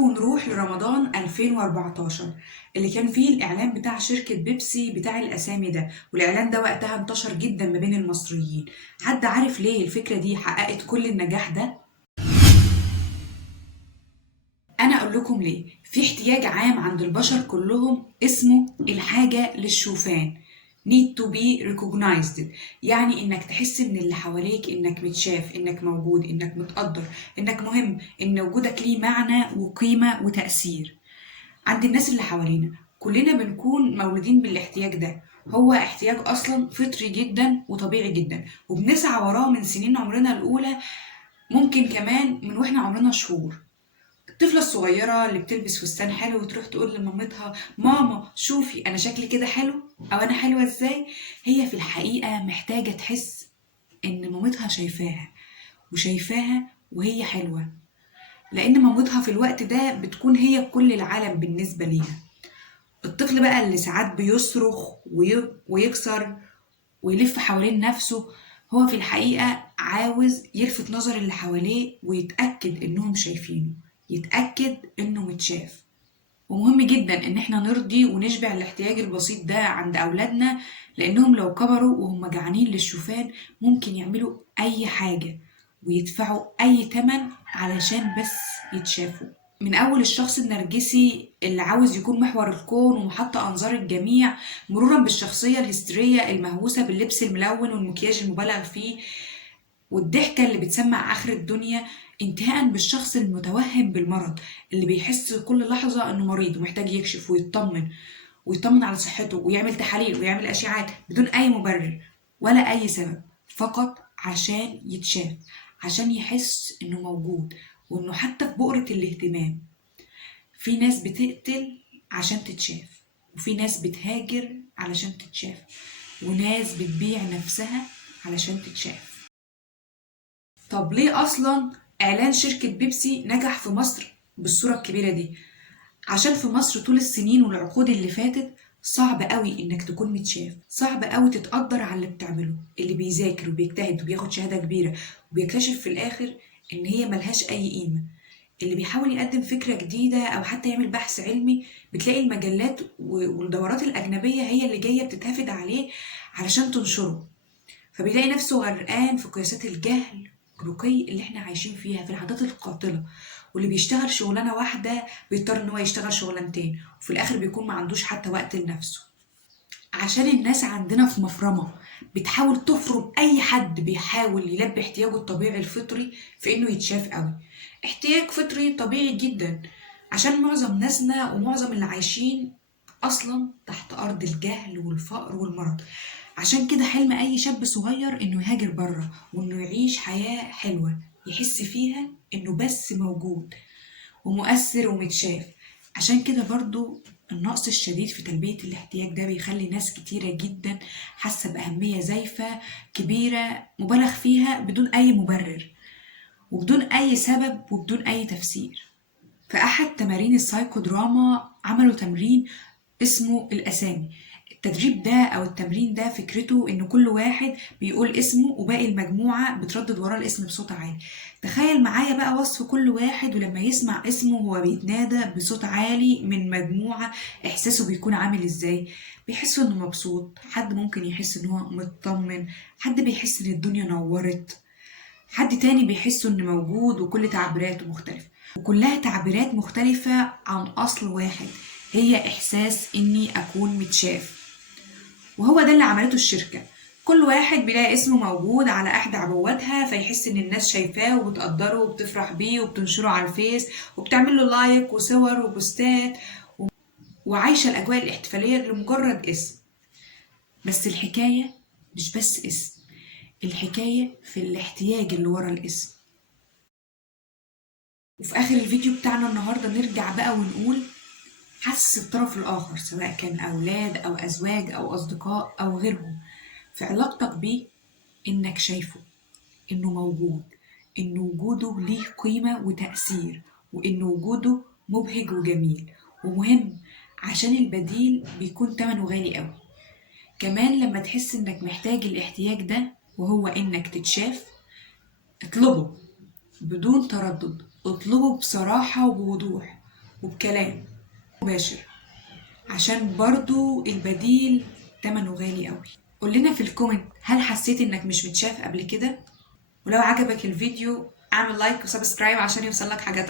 ناخدكم ونروح لرمضان 2014 اللي كان فيه الإعلان بتاع شركة بيبسي بتاع الأسامي ده، والإعلان ده وقتها انتشر جدا ما بين المصريين. حد عارف ليه الفكرة دي حققت كل النجاح ده؟ أنا أقول لكم ليه. في احتياج عام عند البشر كلهم اسمه الحاجة للشوفان، need to be recognized. يعني إنك تحس إن اللي حواليك إنك متشاف، إنك موجود، إنك متقدر، إنك مهم، إن وجودك ليه معنى وقيمة وتأثير عند الناس اللي حوالينا. كلنا بنكون مولودين بالاحتياج ده، هو احتياج أصلا فطري جدا وطبيعي جدا، وبنسعى وراه من سنين عمرنا الأولى، ممكن كمان من واحنا عمرنا شهور. الطفلة الصغيرة اللي بتلبس فستان حلو وتروح تقول لمامتها: ماما شوفي أنا شكلي كده حلو، أو أنا حلوة إزاي. هي في الحقيقة محتاجة تحس إن مامتها شايفاها، وشايفاها وهي حلوة، لأن مامتها في الوقت ده بتكون هي كل العالم بالنسبة ليها. الطفل بقى اللي ساعات بيصرخ ويكسر ويلف حوالين نفسه، هو في الحقيقة عاوز يلفت نظر اللي حواليه ويتأكد إنهم شايفينه، يتأكد إنه متشاف. ومهم جدا إن احنا نرضي ونشبع الاحتياج البسيط ده عند أولادنا، لأنهم لو كبروا وهم جعانين للشوفان ممكن يعملوا أي حاجة ويدفعوا أي تمن علشان بس يتشافوا. من أول الشخص النرجسي اللي عاوز يكون محور الكون ومحط أنظار الجميع، مرورا بالشخصية الهستيرية المهووسة باللبس الملون والمكياج المبالغ فيه والضحكة اللي بتسمع آخر الدنيا، انتهاء بالشخص المتوهم بالمرض اللي بيحس كل لحظة إنه مريض ومحتاج يكشف ويطمن على صحته ويعمل تحاليل ويعمل أشعات بدون أي مبرر ولا أي سبب، فقط عشان يتشاف، عشان يحس إنه موجود وإنه حتى في بؤرة الاهتمام. في ناس بتقتل عشان تتشاف، وفي ناس بتهاجر علشان تتشاف، وناس بتبيع نفسها علشان تتشاف. طب ليه أصلا إعلان شركة بيبسي نجح في مصر بالصورة الكبيرة دي؟ عشان في مصر طول السنين والعقود اللي فاتت صعب قوي إنك تكون متشاف، صعب قوي تتقدر على اللي بتعمله. اللي بيذاكر وبيجتهد وبياخد شهادة كبيرة وبيكتشف في الآخر إن هي ملهاش أي قيمة، اللي بيحاول يقدم فكرة جديدة أو حتى يعمل بحث علمي، بتلاقي المجلات والدورات الأجنبية هي اللي جاية بتتهافت عليه علشان تنشره، فبيلاقي نفسه غرقان في قياسات الجهل الرقي اللي احنا عايشين فيها، في العادات القاتلة. واللي بيشتغل شغلانة واحدة بيضطر ان هو يشتغل شغلانتين، وفي الاخر بيكون ما عندوش حتى وقت لنفسه. عشان الناس عندنا في مفرمة بتحاول تفرض اي حد بيحاول يلبي احتياجه الطبيعي الفطري في انه يتشاف قوي. احتياج فطري طبيعي جدا، عشان معظم ناسنا ومعظم اللي عايشين اصلا تحت ارض الجهل والفقر والمرض. عشان كده حلم اي شاب صغير انه يهاجر بره وانه يعيش حياة حلوة يحس فيها انه بس موجود ومؤثر ومتشاف. عشان كده برضو النقص الشديد في تلبية الاحتياج ده بيخلي ناس كتيرة جدا حاسة بأهمية زايفة كبيرة مبالغ فيها بدون أي مبرر وبدون أي سبب وبدون أي تفسير. في أحد تمارين السايكو دراما عملوا تمرين اسمه الأسامي. التدريب ده أو التمرين ده فكرته إن كل واحد بيقول اسمه وباقي المجموعة بتردد ورا الاسم بصوت عالي. تخيل معايا بقى وصف كل واحد ولما يسمع اسمه وهو بيتنادى بصوت عالي من مجموعة إحساسه بيكون عامل إزاي؟ بيحس إنه مبسوط، حد ممكن يحس إنه مطمن، حد بيحس إن الدنيا نورت، حد تاني بيحس إنه موجود، وكل تعبيراته مختلفة وكلها تعبيرات مختلفة عن أصل واحد، هي إحساس إني أكون متشاف. وهو ده اللي عملته الشركة. كل واحد بيلاقي اسمه موجود على إحدى عبواتها فيحس إن الناس شايفاه وبتقدره وبتفرح بيه وبتنشره على الفيس وبتعمل له لايك وصور وبوستات وعايشة الأجواء الاحتفالية لمجرد اسم. بس الحكاية مش بس اسم، الحكاية في الاحتياج اللي ورا الاسم. وفي آخر الفيديو بتاعنا النهاردة نرجع بقى ونقول: حس الطرف الآخر سواء كان أولاد أو أزواج أو أصدقاء أو غيرهم في علاقتك بيه إنك شايفه، إنه موجود، إن وجوده ليه قيمة وتأثير، وإن وجوده مبهج وجميل ومهم، عشان البديل بيكون تمنه غالي قوي. كمان لما تحس إنك محتاج الاحتياج ده وهو إنك تتشاف، اطلبه بدون تردد، اطلبه بصراحة وبوضوح، وبكلام مباشر، عشان برضو البديل تمنه غالي قوي. قول لنا في الكومنت، هل حسيت انك مش متشاف قبل كده؟ ولو عجبك الفيديو اعمل لايك وسبسكرايب عشان يوصلك حاجات